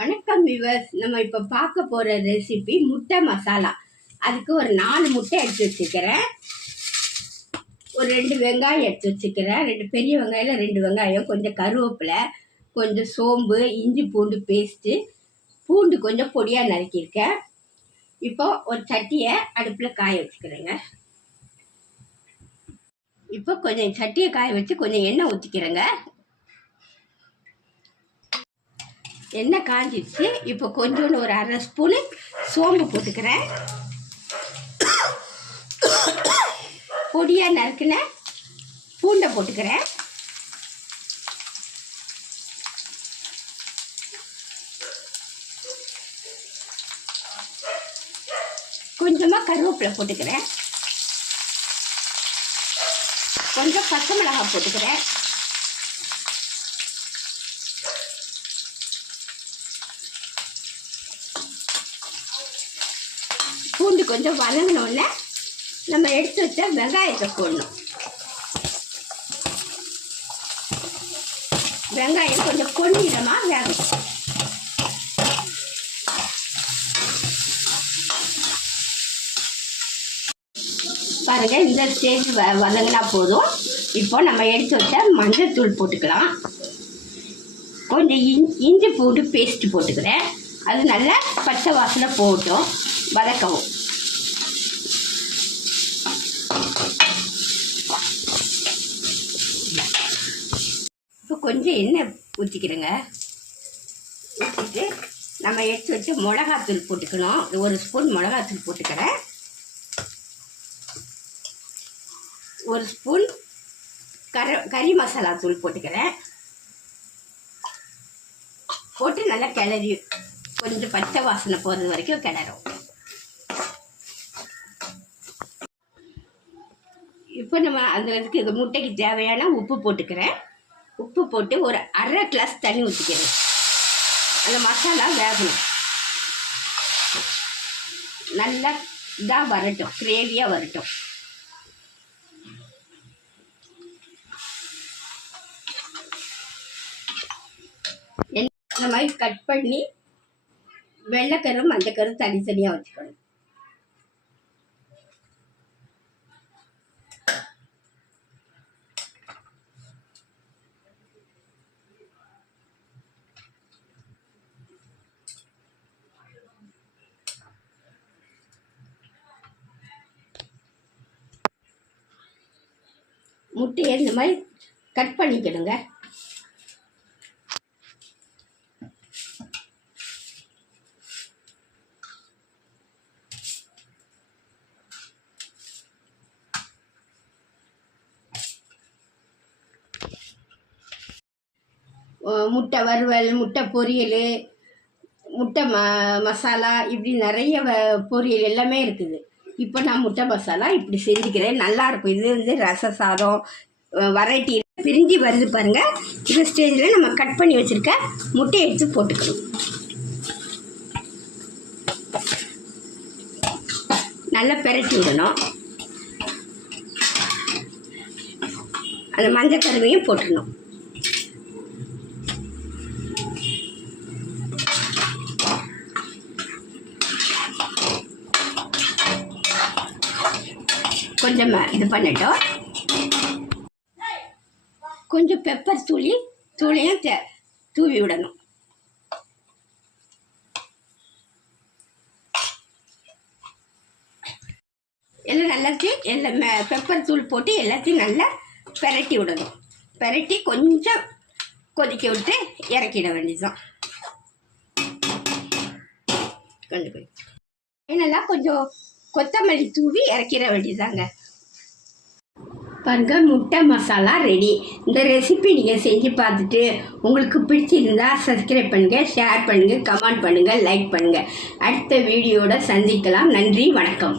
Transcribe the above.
வணக்கம் வியூவர்ஸ், நம்ம இப்போ பார்க்க போகிற ரெசிபி முட்டை மசாலா. அதுக்கு ஒரு 4 முட்டை எடுத்து வச்சுக்கிறேன். ஒரு 2 வெங்காயம் எடுத்து வச்சுக்கிறேன். 2 பெரிய வெங்காயம், 2 வெங்காயம், கொஞ்சம் கருவேப்பிலை, கொஞ்சம் சோம்பு, இஞ்சி பூண்டு பேஸ்ட்டு, பூண்டு கொஞ்சம் பொடியாக நறுக்கியிருக்கேன். இப்போ ஒரு சட்டியை அடுப்பில் காய வச்சுக்கிறேங்க. இப்போ கொஞ்சம் சட்டியை காய வச்சு கொஞ்சம் எண்ணெய் ஊற்றிக்கிறேங்க. எண்ணெய் காஞ்சிடுச்சு. இப்போ கொஞ்சோண்டு ஒரு 1/2 ஸ்பூனு சோம்பு போட்டுக்கிறேன். பொடியாக நறுக்கின பூண்டை போட்டுக்கிறேன். கொஞ்சமாக கருவேப்பிலை போட்டுக்கிறேன். கொஞ்சம் பச்சை மிளகாய் போட்டுக்கிறேன். பூண்டு கொஞ்சம் வதங்கினோடனே நம்ம எடுத்து வச்ச வெங்காயத்தை போடணும். வெங்காயம் கொஞ்சம் பொன்னிறமாக வேகும். பாருங்க, இந்த ஸ்டேஜ் வதங்கினா போதும். இப்போ நம்ம எடுத்து வச்ச மஞ்சள் தூள் போட்டுக்கலாம். கொஞ்சம் இஞ்சி பூண்டு பேஸ்ட் போட்டுக்கிறேன். அது நல்லா பச்சை வாசனை போட்டும் வதக்கவும். இப்போ கொஞ்சம் எண்ணெய் ஊற்றிக்கிறேங்க. ஊற்றிட்டு நம்ம எடுத்து வச்சு மிளகாத்தூள் போட்டுக்கணும். 1 ஸ்பூன் மிளகாத்தூள் போட்டுக்கிறேன். 1 ஸ்பூன் கறி மசாலா தூள் போட்டுக்கிறேன். போட்டு நல்லா கிளறி கொஞ்சம் பச்சை வாசனை போகிறது வரைக்கும் கிளறும். இப்போ நம்ம அதுக்கு இந்த முட்டைக்கு தேவையான உப்பு போட்டுக்கிறேன். உப்பு போட்டு ஒரு 1/2 கிளாஸ் தண்ணி ஊற்றிக்கிறேன். அந்த மசாலா வேகணும். நல்லா இதாக வரட்டும், கிரேவியாக வரட்டும். இந்த மாதிரி கட் பண்ணி வெள்ளைக்கரு மஞ்சக்கரு தனித்தனியாக வச்சுக்கணும். முட்டையை இந்த மாதிரி கட் பண்ணிக்கணுங்க. முட்டை வறுவல், முட்டை பொரியல், முட்டை மசாலா, இப்படி நிறைய பொரியல் எல்லாமே இருக்குது. இப்போ நான் முட்டை மசாலா இப்படி செஞ்சுக்கிறேன். நல்லாயிருக்கும். இது வந்து ரச சாதம், வெரைட்டி பிரிஞ்சு வருது பாருங்கள். இந்த ஸ்டேஜில் நம்ம கட் பண்ணி வச்சுருக்க முட்டையை எடுத்து போட்டுக்கணும். நல்லா பெரட்டி விடணும். அந்த மஞ்சள் கருவையும் போட்டுடணும். கொஞ்சம் இது பண்ணிட்டோம். கொஞ்சம் பெப்பர் தூளையும் தூவி விடணும். எல்லாம் எல்லாத்தையும் பெப்பர் தூள் போட்டு எல்லாத்தையும் நல்லா பெரட்டி விடணும். பெரட்டி கொஞ்சம் கொதிக்க விட்டு இறக்கிட வேண்டியதுதான். என்னெல்லாம் கொஞ்சம் கொத்தமல்லி தூவி இறக்கிட வேண்டியதாங்க. பாருங்க, முட்டை மசாலா ரெடி. இந்த ரெசிபி நீங்கள் செஞ்சு பார்த்துட்டு உங்களுக்கு பிடிச்சிருந்தா சப்ஸ்கிரைப் பண்ணுங்கள், ஷேர் பண்ணுங்கள், கமெண்ட் பண்ணுங்கள், லைக் பண்ணுங்கள். அடுத்த வீடியோட சந்திக்கலாம். நன்றி, வணக்கம்.